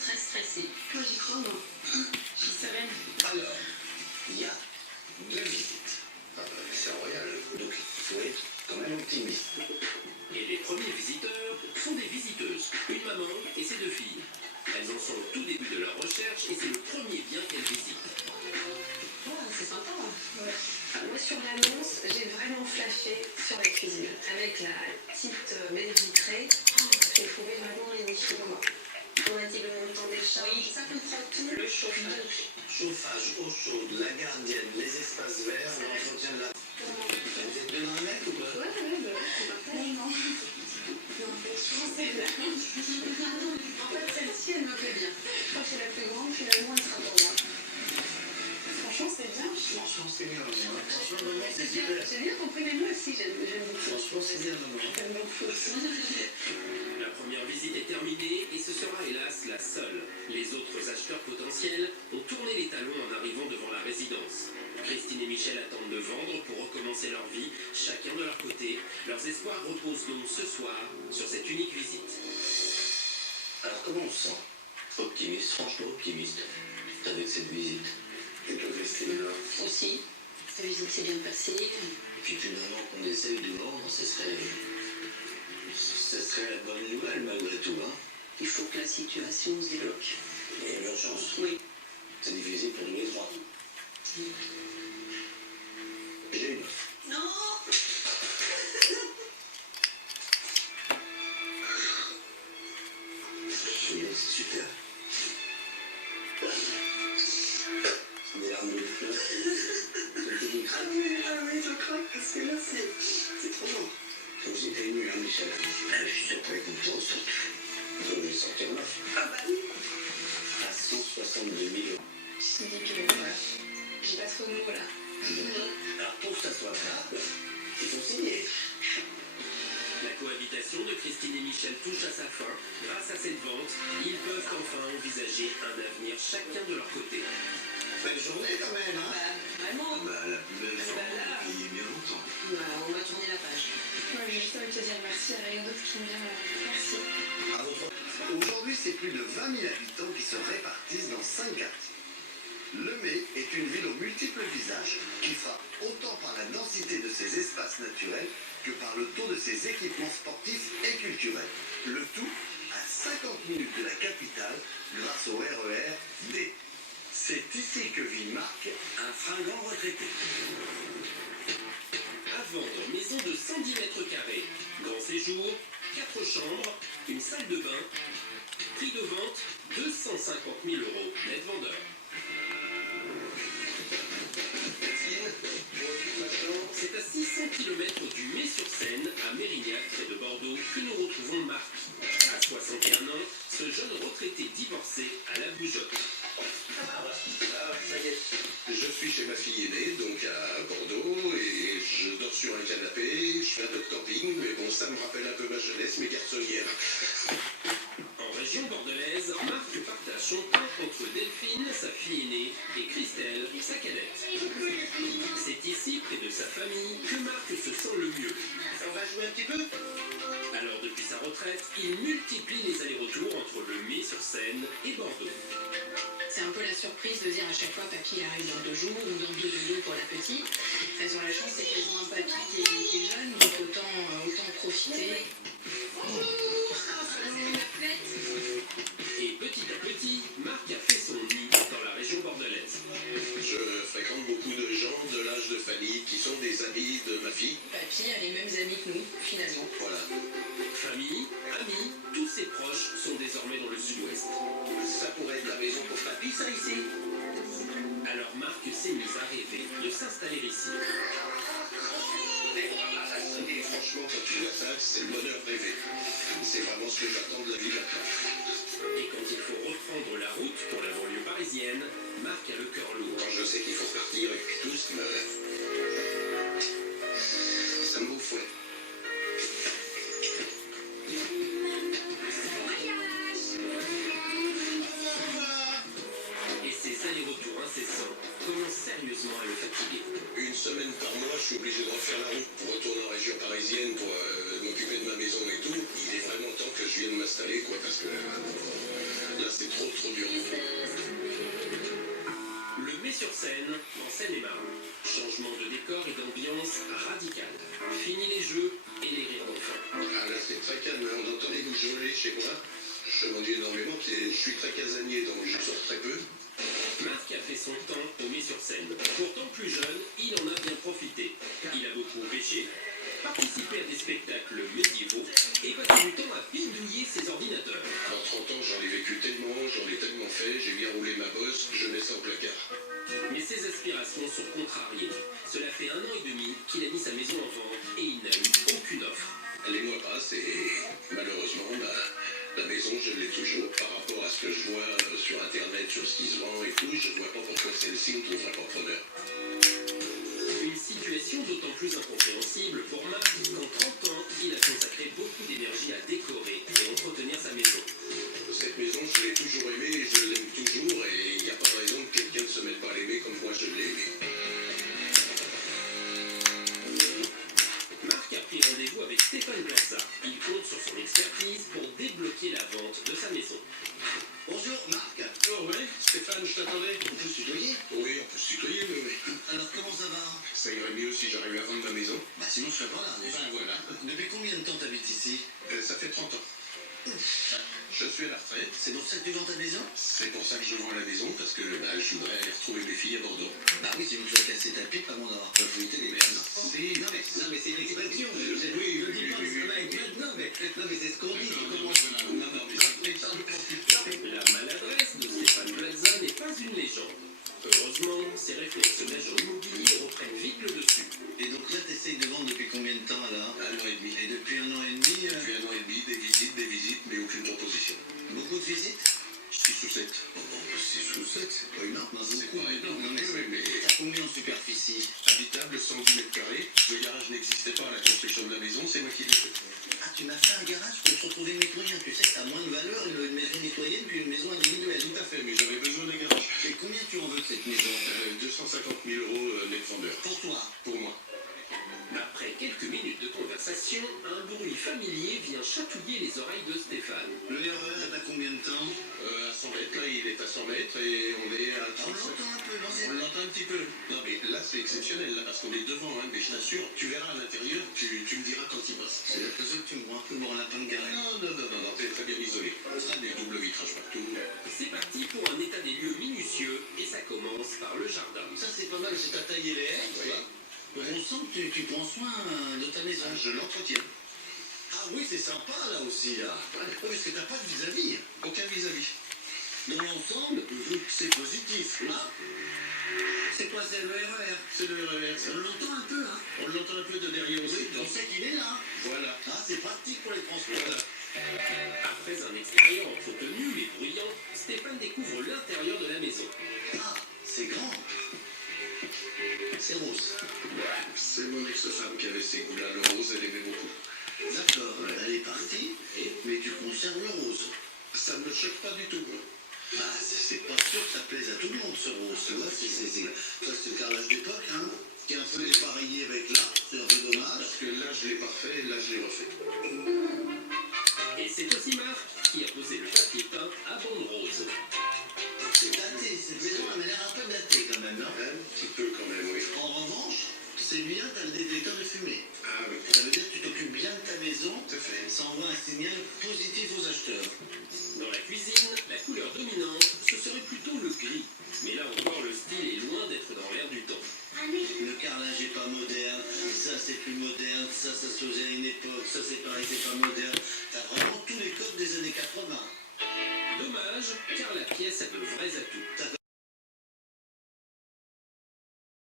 très stressée. Moi j'y crois, moi. Je savais. Alors, il y a deux visites. C'est royal, donc il faut être quand même optimiste. Et les premiers visiteurs sont des visiteuses, une maman et ses deux filles. Elles en sont au tout début de leur recherche et c'est le premier bien qu'elles visitent. Oh, c'est sympa. Ouais. Moi sur l'annonce, j'ai vraiment flashé sur la cuisine. Avec la petite baie vitrée, j'ai trouvé vraiment magnifique. On a dit le montant des charges. Oui, ça comprend tout le chauffage. Chauffage, eau chaude, la gardienne, les espaces verts, l'entretien de la... Vous êtes bien dans le mec ou pas? Ouais, bah, on partage. Non, je pense que c'est là. En fait, celle-ci, elle me plaît bien. Je crois que c'est la plus grande, finalement, elle sera pour moi. Franchement, c'est bien. Franchement, c'est bien, maman. Franchement, maman, c'est super. J'ai bien compris, mais moi aussi, j'aime beaucoup. Franchement, c'est bien, maman. J'aime beaucoup aussi. La première visite est terminée et ce sera hélas la seule. Les autres acheteurs potentiels ont tourné les talons en arrivant devant la résidence. Christine et Michel attendent de vendre pour recommencer leur vie, chacun de leur côté. Leurs espoirs reposent donc ce soir sur cette unique visite. Alors, comment on se sent? Optimiste, franchement optimiste, avec cette visite. Et toi, Christine, là? Aussi, la visite s'est bien passée. Et puis finalement, qu'on essaye de vendre, ce serait la bonne nouvelle malgré tout, hein. Il faut que la situation se débloque. Il y a l'urgence. Oui. C'est difficile pour nous les trois. J'ai une offre. Non. C'est super. C'est des larmes de fleurs. Ah oui, je crois parce que là, c'est trop long. Comme si t'es ému, hein, Michel. Je suis sûr qu'on est content, surtout. Vous devez sortir l'offre. Ah bah oui. À 162 000 €. Je me dis que voilà, j'ai pas trop de mots là. Alors pour que ça soit valable, il faut signer. La cohabitation de Christine et Michel touche à sa fin. Grâce à cette vente, ils peuvent enfin envisager un avenir chacun de leur côté. Belle journée quand même, hein. Bah, vraiment. Bah, la plus belle journée depuis bien longtemps. Bah, on va tourner la page. Moi, j'ai juste envie de te dire merci à rien d'autre qui me vient. Merci. Aujourd'hui, c'est plus de 20 000 habitants qui se répartissent dans 5 quartiers. Lemay est une ville aux multiples visages, qui frappe autant par la densité de ses espaces naturels que par le taux de ses équipements sportifs et culturels. Le tout à 50 minutes de la capitale grâce au RER D. C'est ici que vit Marc, un fringant retraité. À vendre, maison de 110 mètres carrés, grand séjour, 4 chambres, une salle de bain, prix de vente 250 000 €, net vendeur. C'est à 600 km du Mets-sur-Seine, à Mérignac, près de Bordeaux, que nous retrouvons Marc. À 61 ans, ce jeune retraité divorcé à la bougeotte. Ça y est. Je suis chez ma fille aînée, donc à Bordeaux, et je dors sur un canapé, je fais un peu de camping, mais bon, ça me rappelle un peu ma jeunesse, mes garçonnières. En région bordelaise, Marc partage son temps entre Delphine, sa fille aînée, et Christelle, sa cadette. C'est ici, près de sa famille, que Marc se sent le mieux. On va jouer un petit peu? Alors depuis sa retraite, il multiplie les allers-retours entre le Mets-sur-Seine et Bordeaux. C'est un peu la surprise de dire à chaque fois papy il arrive dans 2 jours ou dans 2 vidéos pour la petite. Elles ont la chance, c'est qu'elles ont un papy qui est jeune, donc autant profiter. Et petit à petit, Marc a fait son nid dans la région bordelaise. Je fréquente beaucoup de gens de l'âge de Fanny qui sont des amis de ma fille. Papy a les mêmes amis que nous, finalement. Voilà. Famille, amis, tous ses proches sont désormais dans le sud-ouest. Ça pourrait être la maison pour papy, ça, ici? Alors Marc s'est mis à rêver de s'installer ici. Et franchement, quand tu vois ça, c'est le bonheur rêvé. C'est vraiment ce que j'attends de la vie maintenant. Et quand il faut reprendre la route pour la banlieue parisienne, Marc a le cœur lourd. Quand je sais qu'il faut partir et puis tout, ça me bouffe, ouais. Et ces allers-retours incessants commencent sérieusement à le fatiguer. Une semaine par mois, je suis obligé de refaire la route pour retourner en région parisienne pour m'occuper de ma maison et tout. Il Omy-sur-Seine, en Seine-et-Marne. Changement de décor et d'ambiance radical. Fini les jeux et les rires d'enfants. Ah là, c'est très calme, hein. On entend les bouches volées chez moi. Je m'ennuie énormément, je suis très casanier, donc je sors très peu. Marc a fait son temps au Omy-sur-Seine. Pourtant plus jeune, il en a bien profité. Il a beaucoup pêché, participé à des spectacles médiévaux et passé du temps à bidouiller ses ordinateurs. En 30 ans, j'en ai vécu tellement, j'en ai tellement fait, j'ai bien roulé ma bosse, je mets ça au placard. Mais ses aspirations sont contrariées. Cela fait 1 an et demi qu'il a mis sa maison en vente et il n'a eu aucune offre. Les mois passent et malheureusement, la maison, je l'ai toujours. Par rapport à ce que je vois sur Internet, sur ce qui se vend et tout, je ne vois pas pourquoi celle-ci ne trouvera pas preneur. Une situation d'autant plus incompréhensible pour Marc qu'en 30 ans, il a consacré beaucoup d'énergie à décorer et entretenir sa maison. Cette maison, je l'ai toujours aimée et je l'aime toujours et il n'y a pas de raison que quelqu'un ne se mette pas à l'aimer comme moi je l'ai aimée. Marc a pris rendez-vous avec Stéphane Plaza. Il compte sur son expertise pour débloquer la vente de sa maison. Bonjour Marc. Oh ouais, Stéphane, je t'attendais. On peut se tutoyer? Oui, on peut se tutoyer, mais oui. Alors comment ça va? Ça irait mieux si j'arrivais à vendre ma maison. Bah sinon je serais pas là déjà. Ben voilà, Depuis combien de temps t'habites ici? ça fait 30 ans. Je suis à la retraite. C'est pour ça que tu vends ta maison? C'est pour ça que je vends la maison, parce que je voudrais aller retrouver mes filles à Bordeaux. Bah oui, sinon tu vas casser ta pipe avant d'avoir profité des merdes. Si, Non mais c'est une expression. oui, Je dis pas oui, ça va être maintenant, mais c'est ce qu'on dit. Non, mais La maladresse de Stéphane Plaza n'est pas une légende. Heureusement, ses réflexes d'agent immobilier reprennent vite le dessus. Et donc là t'essayes de vendre depuis combien de temps alors? 1 an et demi. Et depuis 1 an et demi, Depuis 1 an et demi, des visites, mais aucune proposition. beaucoup de visites? 6 ou 7. Bon, 6 ou 7, c'est pas énorme, hein, C'est beaucoup. pas énorme, Non, mais mais t'as combien en superficie? habitable, 110 mètres carrés. Le garage n'existait pas à la construction de la maison, c'est moi qui l'ai fait. Ah, tu m'as fait un garage pour te retrouver nettoyé. Tu sais que t'as moins de valeur une maison nettoyée qu'une maison individuelle. Tout à fait, mais j'avais besoin d'un garage. Et combien tu en veux de cette maison? 250 000 euros net vendeur. Pour toi? Pour moi. Après quelques minutes de conversation, un bruit familier vient chatouiller les oreilles de Stéphane. Le RER est à combien de temps? À 100 mètres, là, il est à 100 mètres et on est à Ah, on 35. l'entend un peu, non? On l'entend un petit peu. Non, mais là, c'est exceptionnel, là, parce qu'on est devant, hein, mais je t'assure, tu verras à l'intérieur, tu me diras quand il passe. C'est l'impression que tu me vois un peu pour un lapin de garenne. Non, t'es très bien isolé. Très bien, double vitrage partout. C'est parti pour un état des lieux minutieux et ça commence par le jardin. Ça, c'est pas mal, c'est t'as taillé les haies, tu Oui. vois. On sent que tu prends soin de ta maison. Je l'entretiens. Ah oui, c'est sympa, là aussi, là. Oui, parce que t'as pas de vis-à-vis. Aucun vis-à-vis. Dans l'ensemble, c'est positif. Ah, c'est quoi, c'est le RER? C'est le RER, ça. On l'entend un peu, hein? On l'entend un peu de derrière aussi. Oui, on sait qu'il est là. Voilà. Ah, c'est pratique pour les transports. Voilà. Après un extérieur entretenu mais bruyant, Stéphane découvre l'intérieur de la maison. Ah, c'est grand. C'est rose. C'est mon ex-femme qui avait ces goûts-là. Le rose, elle aimait beaucoup. D'accord, elle est partie, mais tu conserves le rose. Ça ne me choque pas du tout. Bah, c'est pas sûr que ça plaise à tout le monde, ce rose. Tu vois, ça, c'est le carrelage d'époque, hein, qui est un peu dépareillé avec là. C'est un peu dommage. Parce que là, je l'ai parfait, là, je l'ai refait. Et c'est aussi Marc qui a posé le papier peint à bande rose. C'est daté, cette maison, elle m'a l'air un peu datée quand même, non? Un petit peu quand même, oui. En revanche, c'est bien, t'as le détecteur de fumée. Ah oui, Ça veut dire que tu t'occupes bien de ta maison, tout à fait. ça envoie un signal positif aux acheteurs. Dans la cuisine, la couleur dominante, ce serait plutôt le gris. Mais là encore, le style est loin d'être dans l'air du temps. Le carrelage est pas moderne, ça c'est plus moderne, ça se faisait à une époque, ça c'est pareil, c'est pas moderne. T'as vraiment tous les codes des années 80. Dommage, car la pièce a de vrais atouts.